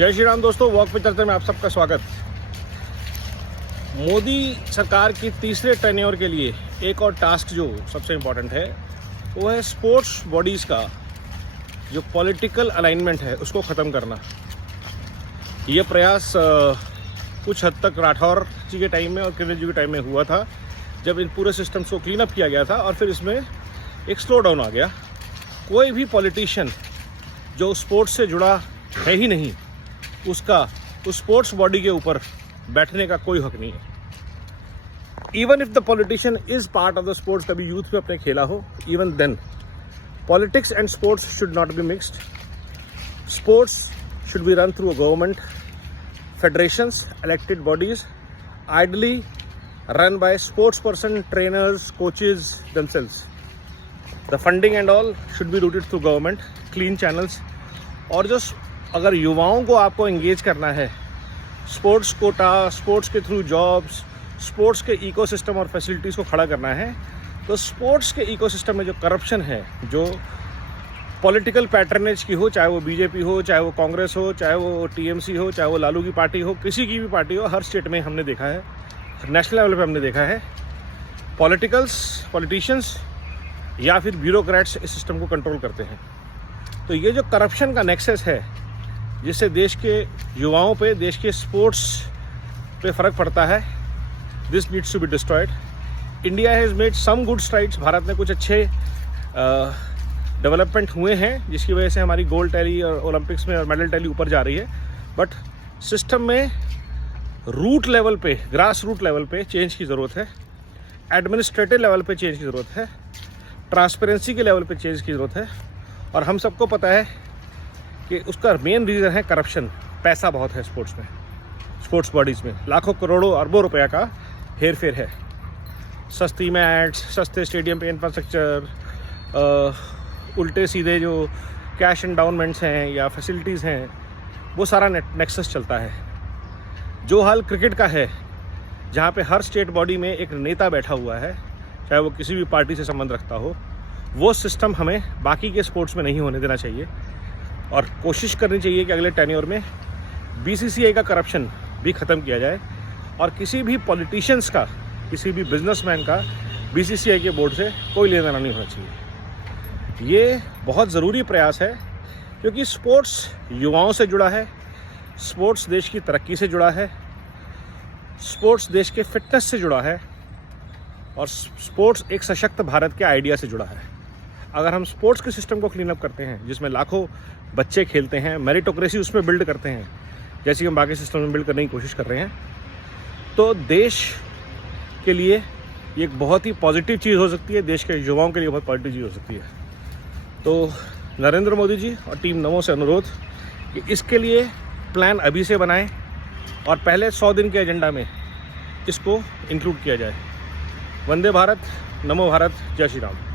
जय श्री राम दोस्तों, वॉक पे चर्चा में आप सबका स्वागत। मोदी सरकार की तीसरे टेन्योर के लिए एक और टास्क जो सबसे इम्पोर्टेंट है वो है स्पोर्ट्स बॉडीज़ का जो पॉलिटिकल अलाइनमेंट है उसको ख़त्म करना। ये प्रयास कुछ हद तक राठौर जी के टाइम में और किरण जी के टाइम में हुआ था, जब इन पूरे सिस्टम्स को क्लीन अप किया गया था और फिर इसमें एक स्लो डाउन आ गया। कोई भी पॉलिटिशियन जो स्पोर्ट्स से जुड़ा है ही नहीं, उसका उस स्पोर्ट्स बॉडी के ऊपर बैठने का कोई हक नहीं है। Even if the politician is part of the sports, कभी यूथ में अपने खेला हो, even then politics and sports should not be mixed. Sports should be run through a government, federations, elected bodies, ideally run by sports person, trainers, coaches themselves. The funding and all should be routed through government, clean channels. और जो अगर युवाओं को आपको engage करना है sports quota, sports के through jobs, sports के इकोसिस्टम और फैसिलिटीज़ को खड़ा करना है, तो स्पोर्ट्स के इकोसिस्टम में जो करप्शन है, जो पॉलिटिकल पैटर्नेज की हो, चाहे वो बीजेपी हो, चाहे वो कांग्रेस हो, चाहे वो टीएमसी हो, चाहे वो लालू की पार्टी हो, किसी की भी पार्टी हो, हर स्टेट में हमने देखा है, नेशनल लेवल पे हमने देखा है, पॉलिटिशियंस या फिर ब्यूरोक्रेट्स इस सिस्टम को कंट्रोल करते हैं। तो ये जो करप्शन का नेक्सस है जिससे देश के युवाओं पे, देश के स्पोर्ट्स पे फ़र्क पड़ता है, this needs to be destroyed. India has made some good strides, Bharat में कुछ अच्छे डेवलपमेंट हुए हैं जिसकी वजह से हमारी गोल्ड टैली और ओलंपिक्स में और मेडल टैली ऊपर जा रही है। बट सिस्टम में रूट लेवल पे, ग्रास रूट लेवल पे चेंज की ज़रूरत है, एडमिनिस्ट्रेटिव लेवल पे चेंज की ज़रूरत है, ट्रांसपेरेंसी के लेवल पे चेंज की ज़रूरत है। और हम सबको पता है कि उसका मेन रीज़न है करप्शन। पैसा बहुत है स्पोर्ट्स में, स्पोर्ट्स बॉडीज़ में लाखों करोड़ों अरबों रुपया का हेर फेर है। सस्ती मैट्स, सस्ते स्टेडियम पे इंफ्रास्ट्रक्चर, उल्टे सीधे जो कैश एंडाउनमेंट्स हैं या फैसिलिटीज़ हैं, वो सारा नेक्सस चलता है। जो हाल क्रिकेट का है, जहाँ पे हर स्टेट बॉडी में एक नेता बैठा हुआ है, चाहे वो किसी भी पार्टी से संबंध रखता हो, वो सिस्टम हमें बाकी के स्पोर्ट्स में नहीं होने देना चाहिए। और कोशिश करनी चाहिए कि अगले टेन्योर में बीसीसीआई का करप्शन भी ख़त्म किया जाए और किसी भी पॉलिटिशियंस का, किसी भी बिजनेसमैन का बीसीसीआई के बोर्ड से कोई लेना देना नहीं होना चाहिए। ये बहुत ज़रूरी प्रयास है क्योंकि स्पोर्ट्स युवाओं से जुड़ा है, स्पोर्ट्स देश की तरक्की से जुड़ा है, स्पोर्ट्स देश के फिटनेस से जुड़ा है और स्पोर्ट्स एक सशक्त भारत के आइडिया से जुड़ा है। अगर हम स्पोर्ट्स के सिस्टम को क्लीन अप करते हैं जिसमें लाखों बच्चे खेलते हैं, मेरिटोक्रेसी उसमें बिल्ड करते हैं जैसे कि हम बाकी सिस्टम में बिल्ड करने की कोशिश कर रहे हैं, तो देश के लिए ये एक बहुत ही पॉजिटिव चीज़ हो सकती है, देश के युवाओं के लिए बहुत पॉजिटिव चीज़ हो सकती है। तो नरेंद्र मोदी जी और टीम नमो से अनुरोध कि इसके लिए प्लान अभी से बनाएं और पहले 100 दिन के एजेंडा में इसको इंक्लूड किया जाए। वंदे भारत, नमो भारत, जय श्री राम।